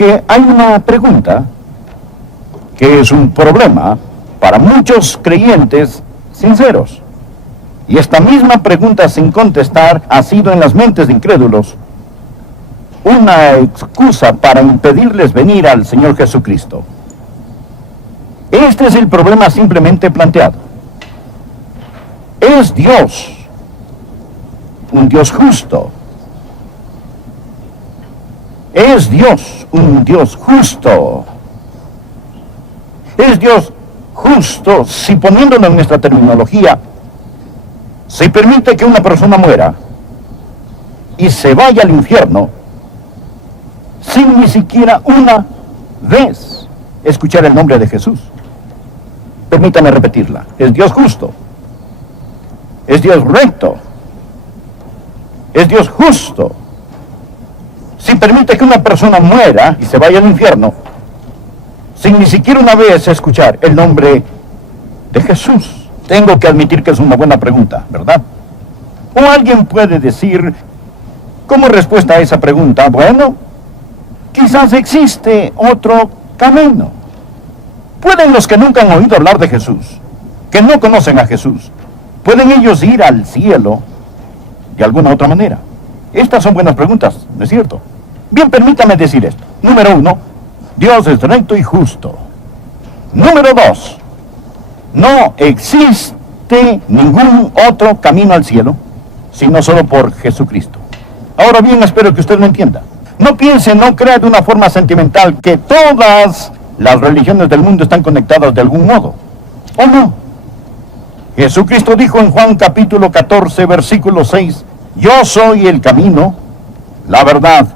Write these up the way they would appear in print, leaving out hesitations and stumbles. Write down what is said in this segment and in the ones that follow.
Que hay una pregunta que es un problema para muchos creyentes sinceros. Y esta misma pregunta sin contestar ha sido en las mentes de incrédulos una excusa para impedirles venir al Señor Jesucristo. Este es el problema simplemente planteado. ¿Es Dios un Dios justo? ¿Es Dios un Dios justo? ¿Es Dios justo si, poniéndolo en nuestra terminología, se permite que una persona muera y se vaya al infierno sin ni siquiera una vez escuchar el nombre de Jesús? Permítame repetirla. ¿Es Dios justo? ¿Es Dios recto? ¿Es Dios justo si permite que una persona muera y se vaya al infierno sin ni siquiera una vez escuchar el nombre de Jesús? Tengo que admitir que es una buena pregunta, ¿verdad? O alguien puede decir, como respuesta a esa pregunta, bueno, quizás existe otro camino. ¿Pueden los que nunca han oído hablar de Jesús, que no conocen a Jesús, pueden ellos ir al cielo de alguna otra manera? Estas son buenas preguntas, ¿no es cierto? Bien, permítame decir esto. Número 1, Dios es recto y justo. Número 2, no existe ningún otro camino al cielo, sino solo por Jesucristo. Ahora bien, espero que usted lo entienda. No piense, no crea de una forma sentimental que todas las religiones del mundo están conectadas de algún modo. ¿O no? Jesucristo dijo en Juan capítulo 14, versículo 6, yo soy el camino, la verdad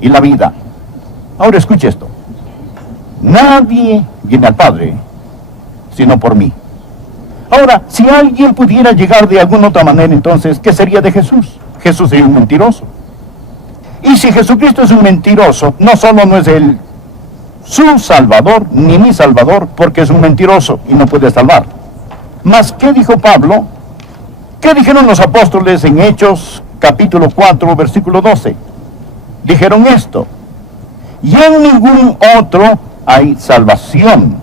y la vida. Ahora escuche esto. Nadie viene al Padre sino por mí. Ahora, si alguien pudiera llegar de alguna otra manera, entonces, ¿qué sería de Jesús? Jesús sería un mentiroso. Y si Jesucristo es un mentiroso, no solo no es él su Salvador, ni mi Salvador, porque es un mentiroso y no puede salvar. Mas, ¿qué dijo Pablo? ¿Qué dijeron los apóstoles en Hechos, capítulo 4, versículo 12? Dijeron esto: y en ningún otro hay salvación,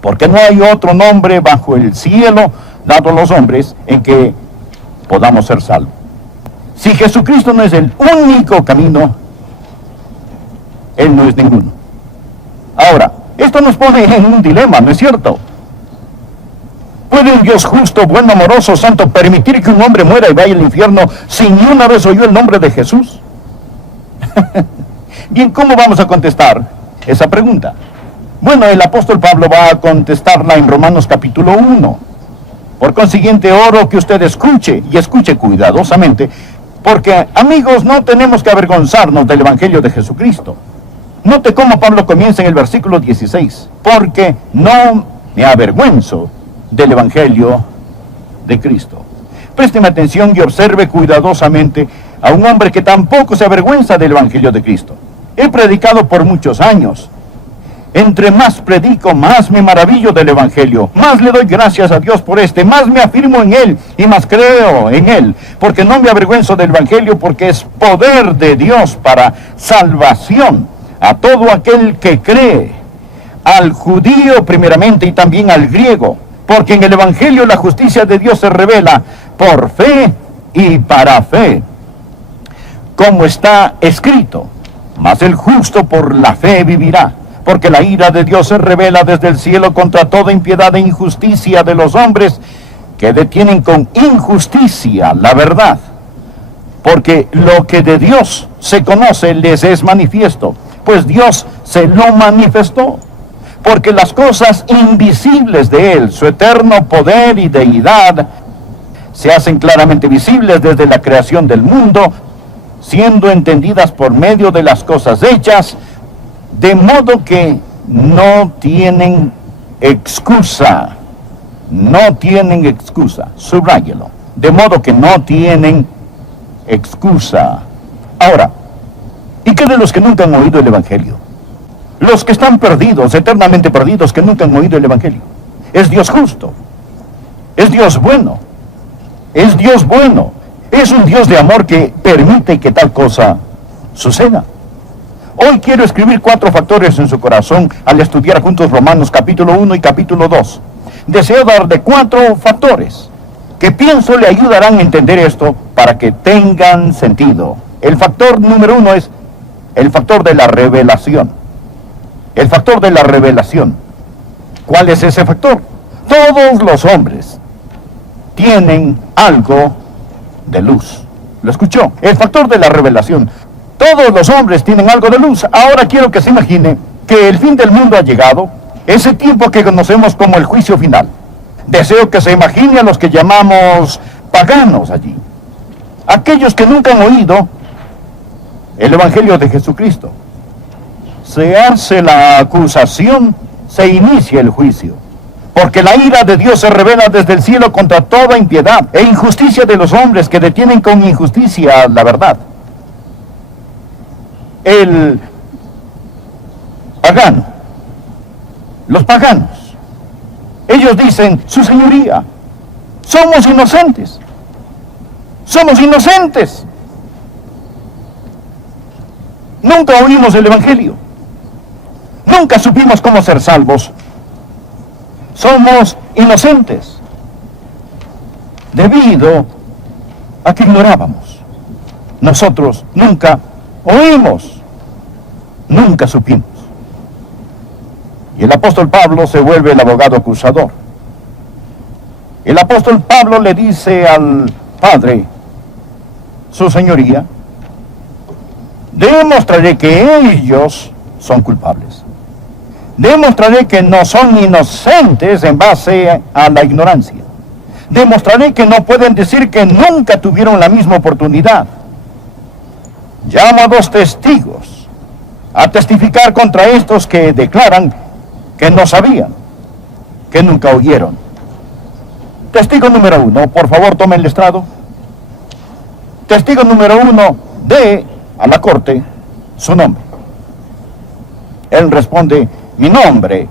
porque no hay otro nombre bajo el cielo dado a los hombres en que podamos ser salvos. Si Jesucristo no es el único camino, Él no es ninguno. Ahora, esto nos pone en un dilema, ¿no es cierto? ¿Puede un Dios justo, bueno, amoroso, santo, permitir que un hombre muera y vaya al infierno sin ni una vez oyó el nombre de Jesús? Bien, ¿cómo vamos a contestar esa pregunta? Bueno, el apóstol Pablo va a contestarla en Romanos capítulo 1. Por consiguiente, oro que usted escuche, y escuche cuidadosamente, porque, amigos, no tenemos que avergonzarnos del Evangelio de Jesucristo. Note cómo Pablo comienza en el versículo 16, porque no me avergüenzo del Evangelio de Cristo. Présteme atención y observe cuidadosamente a un hombre que tampoco se avergüenza del Evangelio de Cristo. He predicado por muchos años. Entre más predico, más me maravillo del Evangelio, más le doy gracias a Dios por más me afirmo en Él y más creo en Él, porque no me avergüenzo del Evangelio, porque es poder de Dios para salvación a todo aquel que cree, al judío primeramente y también al griego, porque en el Evangelio la justicia de Dios se revela por fe y para fe, como está escrito, mas el justo por la fe vivirá. Porque la ira de Dios se revela desde el cielo contra toda impiedad e injusticia de los hombres que detienen con injusticia la verdad. Porque lo que de Dios se conoce les es manifiesto, pues Dios se lo manifestó. Porque las cosas invisibles de Él, su eterno poder y deidad, se hacen claramente visibles desde la creación del mundo, siendo entendidas por medio de las cosas hechas, de modo que no tienen excusa. No tienen excusa. Subráyelo. De modo que no tienen excusa. Ahora, ¿y qué de los que nunca han oído el Evangelio? Los que están perdidos, eternamente perdidos, que nunca han oído el Evangelio. Es Dios justo. Es Dios bueno. Es Dios bueno. Es un Dios de amor que permite que tal cosa suceda. Hoy quiero escribir 4 factores en su corazón al estudiar juntos Romanos capítulo 1 y capítulo 2. Deseo darle 4 factores que pienso le ayudarán a entender esto para que tengan sentido. El factor número 1 es el factor de la revelación. El factor de la revelación. ¿Cuál es ese factor? Todos los hombres tienen algo de luz. ¿Lo escuchó? El factor de la revelación. Todos los hombres tienen algo de luz. Ahora quiero que se imagine que el fin del mundo ha llegado, ese tiempo que conocemos como el juicio final. Deseo que se imagine a los que llamamos paganos allí. Aquellos que nunca han oído el Evangelio de Jesucristo. Se hace la acusación, se inicia el juicio. Porque la ira de Dios se revela desde el cielo contra toda impiedad e injusticia de los hombres que detienen con injusticia la verdad. El pagano, los paganos, ellos dicen, su señoría, somos inocentes, somos inocentes. Nunca oímos el Evangelio, nunca supimos cómo ser salvos. Somos inocentes, debido a que ignorábamos. Nosotros nunca oímos, nunca supimos. Y el apóstol Pablo se vuelve el abogado acusador. El apóstol Pablo le dice al Padre, su señoría, demostraré que ellos son culpables. Demostraré que no son inocentes en base a la ignorancia. Demostraré que no pueden decir que nunca tuvieron la misma oportunidad. Llamo a 2 testigos a testificar contra estos que declaran que no sabían, que nunca oyeron. Testigo número 1, por favor tome el estrado. Testigo número 1, dé a la corte su nombre. Él responde, mi nombre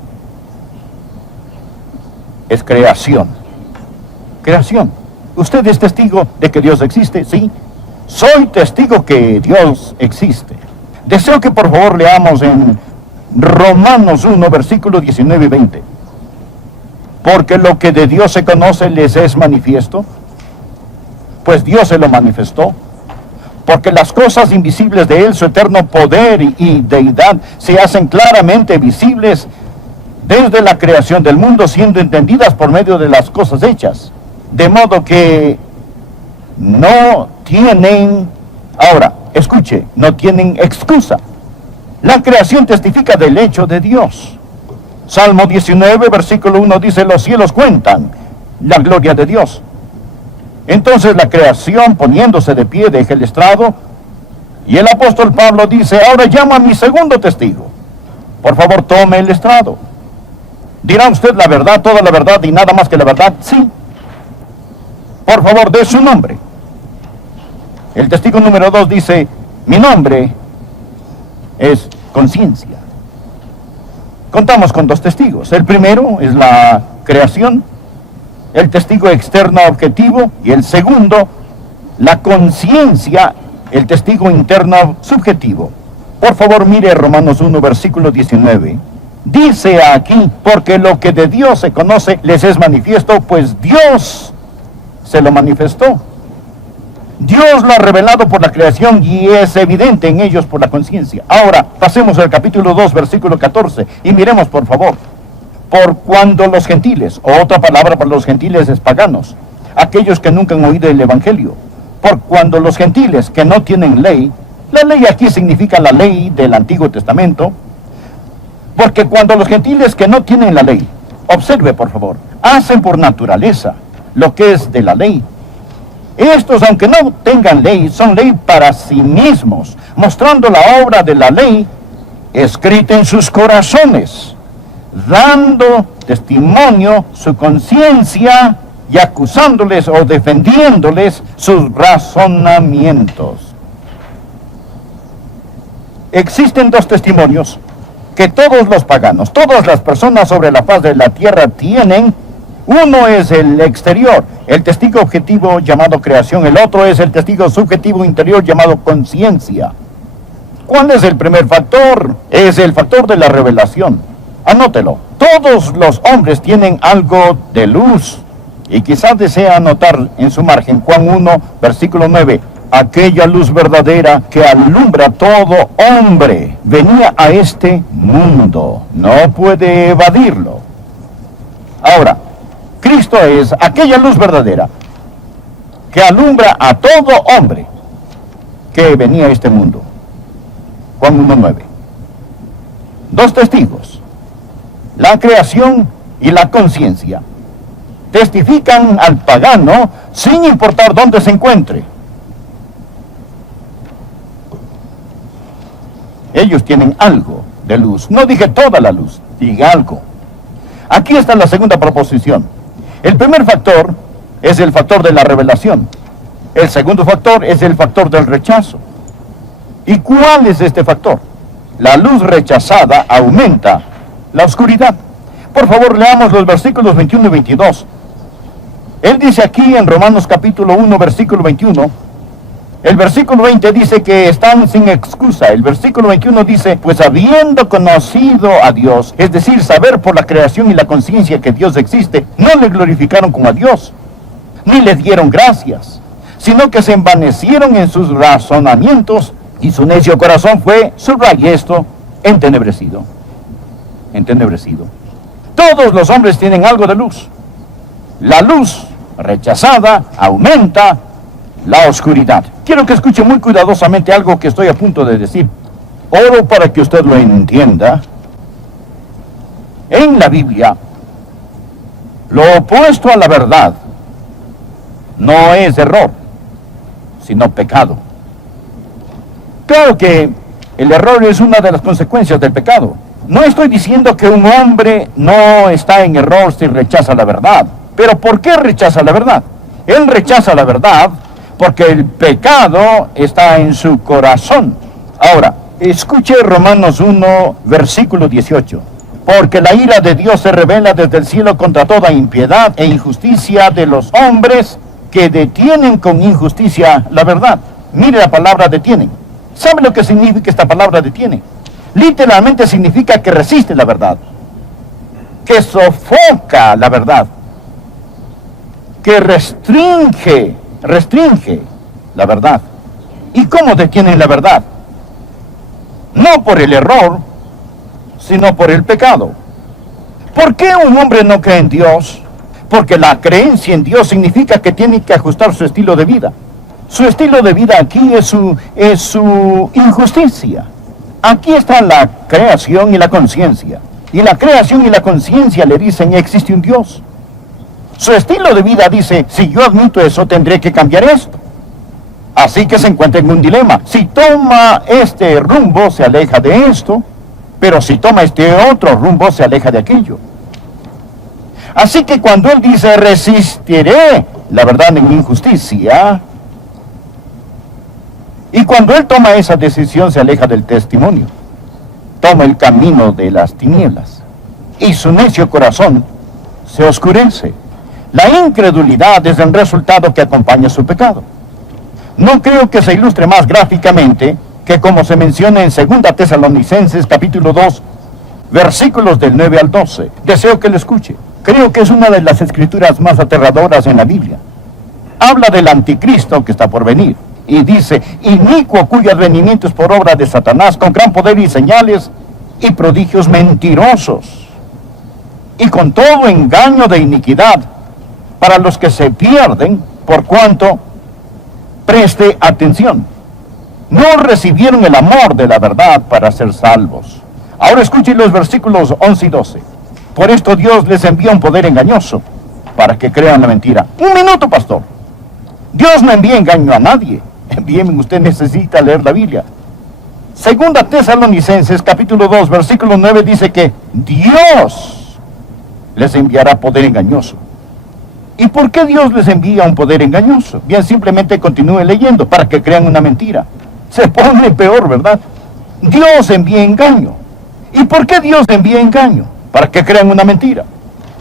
es creación. Creación. ¿Usted es testigo de que Dios existe? Sí. Soy testigo que Dios existe. Deseo que por favor leamos en Romanos 1, versículos 19 y 20. Porque lo que de Dios se conoce les es manifiesto, pues Dios se lo manifestó. Porque las cosas invisibles de Él, su eterno poder y deidad, se hacen claramente visibles desde la creación del mundo, siendo entendidas por medio de las cosas hechas. De modo que no tienen, ahora, escuche, no tienen excusa. La creación testifica del hecho de Dios. Salmo 19, versículo 1 dice, los cielos cuentan la gloria de Dios. Entonces la creación, poniéndose de pie, deja el estrado, y el apóstol Pablo dice, ahora llamo a mi segundo testigo. Por favor, tome el estrado. ¿Dirá usted la verdad, toda la verdad y nada más que la verdad? Sí. Por favor, dé su nombre. El testigo número 2 dice, mi nombre es conciencia. Contamos con 2 testigos. El primero es la creación, el testigo externo objetivo, y el segundo, la conciencia, el testigo interno subjetivo. Por favor, mire Romanos 1, versículo 19. Dice aquí, porque lo que de Dios se conoce les es manifiesto, pues Dios se lo manifestó. Dios lo ha revelado por la creación y es evidente en ellos por la conciencia. Ahora, pasemos al capítulo 2, versículo 14, y miremos por favor. Por cuando los gentiles, o otra palabra para los gentiles es paganos, aquellos que nunca han oído el Evangelio, por cuando los gentiles que no tienen ley, la ley aquí significa la ley del Antiguo Testamento, porque cuando los gentiles que no tienen la ley, observe por favor, hacen por naturaleza lo que es de la ley, estos, aunque no tengan ley, son ley para sí mismos, mostrando la obra de la ley escrita en sus corazones, dando testimonio su conciencia y acusándoles o defendiéndoles sus razonamientos. Existen 2 testimonios que todos los paganos, todas las personas sobre la faz de la tierra tienen. Uno es el exterior, el testigo objetivo llamado creación. El otro es el testigo subjetivo interior llamado conciencia. ¿Cuál es el primer factor? Es el factor de la revelación. Anótelo. Todos los hombres tienen algo de luz. Y quizás desea anotar en su margen Juan 1, versículo 9. Aquella luz verdadera que alumbra a todo hombre venía a este mundo. No puede evadirlo. Ahora, Cristo es aquella luz verdadera que alumbra a todo hombre que venía a este mundo. Juan 1:9. Dos testigos, la creación y la conciencia, testifican al pagano sin importar dónde se encuentre. Ellos tienen algo de luz. No dije toda la luz, dije algo. Aquí está la segunda proposición. El primer factor es el factor de la revelación. El segundo factor es el factor del rechazo. ¿Y cuál es este factor? La luz rechazada aumenta la oscuridad. Por favor, leamos los versículos 21 y 22. Él dice aquí en Romanos capítulo 1, versículo 21, el versículo 20 dice que están sin excusa. El versículo 21 dice, pues habiendo conocido a Dios, es decir, saber por la creación y la conciencia que Dios existe, no le glorificaron como a Dios, ni le dieron gracias, sino que se envanecieron en sus razonamientos, y su necio corazón fue, subraya esto, entenebrecido. Entenebrecido. Todos los hombres tienen algo de luz. La luz rechazada aumenta la oscuridad. Quiero que escuche muy cuidadosamente algo que estoy a punto de decir. Oro para que usted lo entienda. En la Biblia, lo opuesto a la verdad no es error, sino pecado. Claro que el error es una de las consecuencias del pecado. No estoy diciendo que un hombre no está en error si rechaza la verdad. Pero ¿por qué rechaza la verdad? Él rechaza la verdad porque el pecado está en su corazón. Ahora, escuche Romanos 1, versículo 18. Porque la ira de Dios se revela desde el cielo contra toda impiedad e injusticia de los hombres que detienen con injusticia la verdad. Mire la palabra detienen. ¿Sabe lo que significa esta palabra detiene? Literalmente significa que resiste la verdad, que sofoca la verdad, que restringe la verdad. ¿Y cómo detienen la verdad? No por el error, sino por el pecado. ¿Por qué un hombre no cree en Dios? Porque la creencia en Dios significa que tiene que ajustar su estilo de vida. Su estilo de vida aquí es su injusticia. Aquí está la creación y la conciencia. Y la creación y la conciencia le dicen, existe un Dios. Su estilo de vida dice, si yo admito eso, tendré que cambiar esto. Así que se encuentra en un dilema. Si toma este rumbo, se aleja de esto, pero si toma este otro rumbo, se aleja de aquello. Así que cuando él dice, resistiré la verdad en injusticia, y cuando él toma esa decisión, se aleja del testimonio. Toma el camino de las tinieblas. Y su necio corazón se oscurece. La incredulidad es el resultado que acompaña su pecado. No creo que se ilustre más gráficamente que como se menciona en 2 Tesalonicenses capítulo 2, versículos del 9 al 12. Deseo que lo escuche. Creo que es una de las escrituras más aterradoras en la Biblia. Habla del anticristo que está por venir. Y dice, inicuo cuyo advenimiento es por obra de Satanás, con gran poder y señales y prodigios mentirosos, y con todo engaño de iniquidad, para los que se pierden, por cuanto, preste atención, no recibieron el amor de la verdad para ser salvos. Ahora escuchen los versículos 11 y 12. Por esto Dios les envía un poder engañoso, para que crean la mentira. Un minuto, pastor. Dios no envía engaño a nadie. Bien, usted necesita leer la Biblia. 2 Tesalonicenses capítulo 2, versículo 9 dice que Dios les enviará poder engañoso. ¿Y por qué Dios les envía un poder engañoso? Bien, simplemente continúe leyendo para que crean una mentira. Se pone peor, ¿verdad? Dios envía engaño. ¿Y por qué Dios envía engaño? Para que crean una mentira.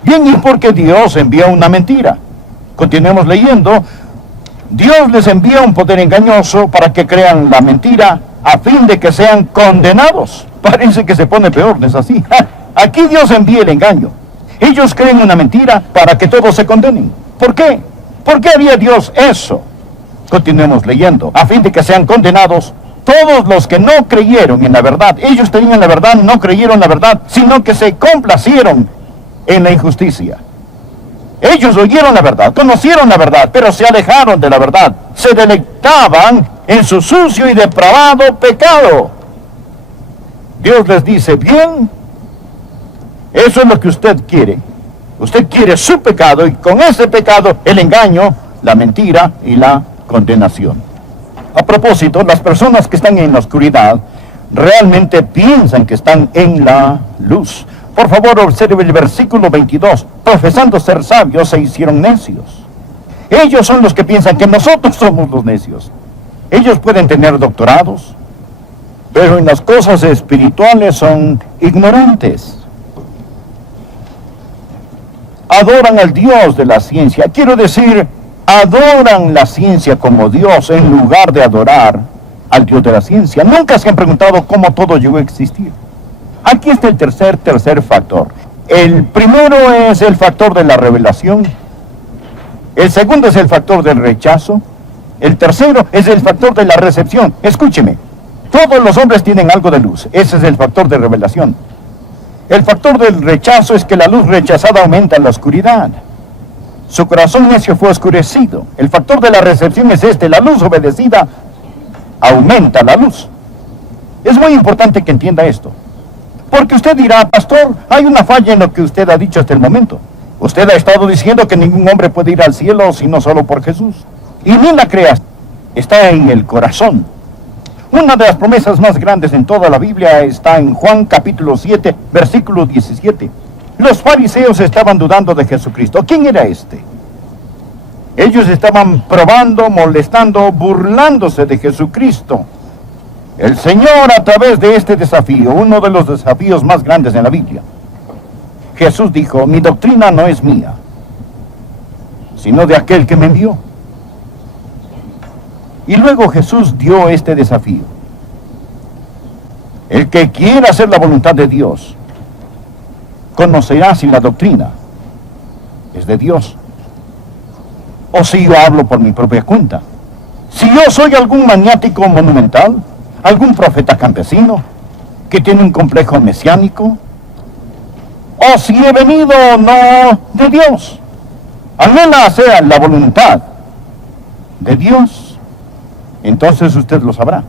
Bien, ¿y por qué Dios envía una mentira? Continuemos leyendo. Dios les envía un poder engañoso para que crean la mentira a fin de que sean condenados. Parece que se pone peor, ¿no es así? Aquí Dios envía el engaño. Ellos creen una mentira para que todos se condenen. ¿Por qué? ¿Por qué haría Dios eso? Continuemos leyendo. A fin de que sean condenados todos los que no creyeron en la verdad. Ellos tenían la verdad, no creyeron la verdad, sino que se complacieron en la injusticia. Ellos oyeron la verdad, conocieron la verdad, pero se alejaron de la verdad. Se deleitaban en su sucio y depravado pecado. Dios les dice, bien, eso es lo que usted quiere. Usted quiere su pecado y con ese pecado el engaño, la mentira y la condenación. A propósito, las personas que están en la oscuridad realmente piensan que están en la luz. Por favor, observe el versículo 22. Profesando ser sabios, se hicieron necios. Ellos son los que piensan que nosotros somos los necios. Ellos pueden tener doctorados, pero en las cosas espirituales son ignorantes. Adoran al Dios de la ciencia. Quiero decir, adoran la ciencia como Dios en lugar de adorar al Dios de la ciencia. Nunca se han preguntado cómo todo llegó a existir. Aquí está el tercer factor. El primero es el factor de la revelación. El segundo es el factor del rechazo. El tercero es el factor de la recepción. Escúcheme, todos los hombres tienen algo de luz. Ese es el factor de revelación. El factor del rechazo es que la luz rechazada aumenta la oscuridad. Su corazón necio fue oscurecido. El factor de la recepción es este: la luz obedecida aumenta la luz. Es muy importante que entienda esto. Porque usted dirá, pastor, hay una falla en lo que usted ha dicho hasta el momento. Usted ha estado diciendo que ningún hombre puede ir al cielo sino solo por Jesús. Y ni la creas, está en el corazón. Una de las promesas más grandes en toda la Biblia está en Juan capítulo 7, versículo 17. Los fariseos estaban dudando de Jesucristo. ¿Quién era este? Ellos estaban probando, molestando, burlándose de Jesucristo. El Señor, a través de este desafío, uno de los desafíos más grandes en la Biblia, Jesús dijo, mi doctrina no es mía, sino de aquel que me envió. Y luego Jesús dio este desafío. El que quiera hacer la voluntad de Dios, conocerá si la doctrina es de Dios, o si yo hablo por mi propia cuenta. Si yo soy algún maniático monumental, algún profeta campesino que tiene un complejo mesiánico, o si he venido no de Dios, al menos sea la voluntad de Dios, entonces usted lo sabrá.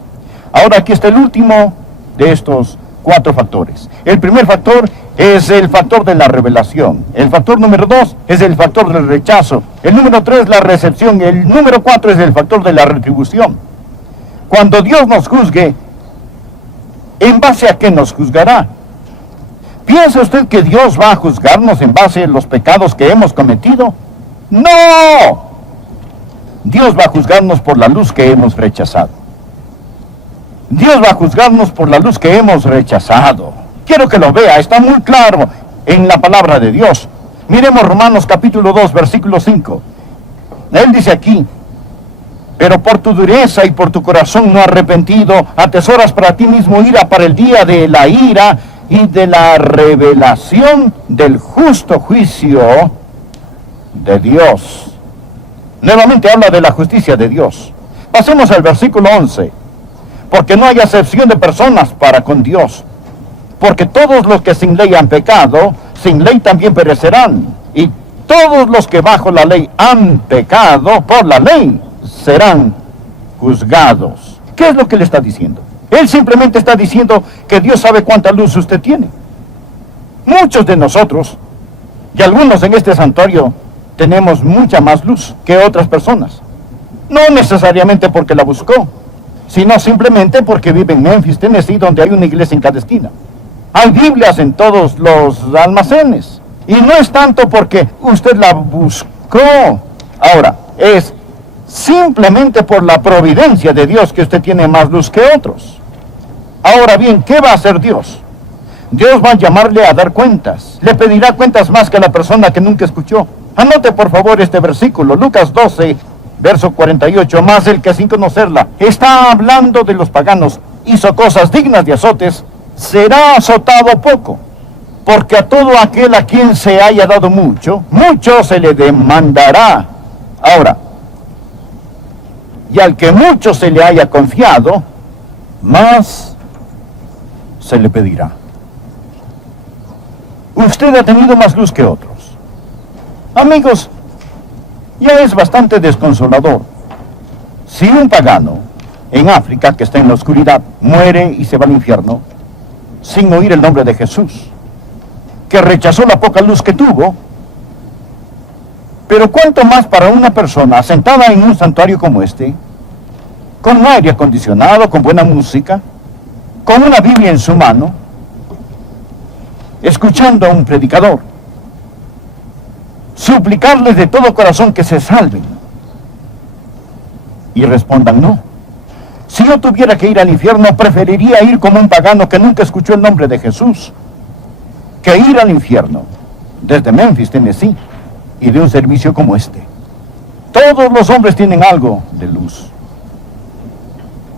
Ahora aquí está el último de estos 4 factores. El primer factor es el factor de la revelación. El factor número 2 es el factor del rechazo. El número 3, la recepción. El número 4 es el factor de la retribución. Cuando Dios nos juzgue, ¿en base a qué nos juzgará? ¿Piensa usted que Dios va a juzgarnos en base a los pecados que hemos cometido? ¡No! Dios va a juzgarnos por la luz que hemos rechazado. Dios va a juzgarnos por la luz que hemos rechazado. Quiero que lo vea, está muy claro en la palabra de Dios. Miremos Romanos capítulo 2, versículo 5. Él dice aquí, pero por tu dureza y por tu corazón no arrepentido, atesoras para ti mismo ira para el día de la ira y de la revelación del justo juicio de Dios. Nuevamente habla de la justicia de Dios. Pasemos al versículo 11. Porque no hay acepción de personas para con Dios. Porque todos los que sin ley han pecado, sin ley también perecerán. Y todos los que bajo la ley han pecado, por la ley serán juzgados. ¿Qué es lo que le está diciendo? Él simplemente está diciendo que Dios sabe cuánta luz usted tiene. Muchos de nosotros, y algunos en este santuario, tenemos mucha más luz que otras personas. No necesariamente porque la buscó, sino simplemente porque vive en Memphis, Tennessee, donde hay una iglesia en cada esquina. Hay Biblias en todos los almacenes. Y no es tanto porque usted la buscó. Ahora, es simplemente por la providencia de Dios que usted tiene más luz que otros. Ahora bien, ¿qué va a hacer Dios? Dios va a llamarle a dar cuentas. Le pedirá cuentas más que a la persona que nunca escuchó. Anote por favor este versículo, Lucas 12, verso 48, más el que sin conocerla. Está hablando de los paganos. hizo cosas dignas de azotes, será azotado poco. Porque a todo aquel a quien se haya dado mucho, mucho se le demandará. Ahora, y al que mucho se le haya confiado, más se le pedirá. Usted ha tenido más luz que otros. Amigos, ya es bastante desconsolador. Si un pagano en África que está en la oscuridad muere y se va al infierno sin oír el nombre de Jesús, que rechazó la poca luz que tuvo, pero cuánto más para una persona sentada en un santuario como este, con aire acondicionado, con buena música, con una Biblia en su mano, escuchando a un predicador, suplicarles de todo corazón que se salven, y respondan no. Si yo tuviera que ir al infierno, preferiría ir como un pagano que nunca escuchó el nombre de Jesús, que ir al infierno desde Memphis, Tennessee, y de un servicio como este. Todos los hombres tienen algo de luz.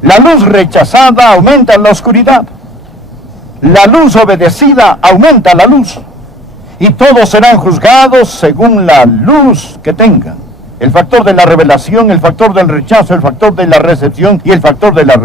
La luz rechazada aumenta la oscuridad. La luz obedecida aumenta la luz. Y todos serán juzgados según la luz que tengan. El factor de la revelación, el factor del rechazo, el factor de la recepción y el factor de la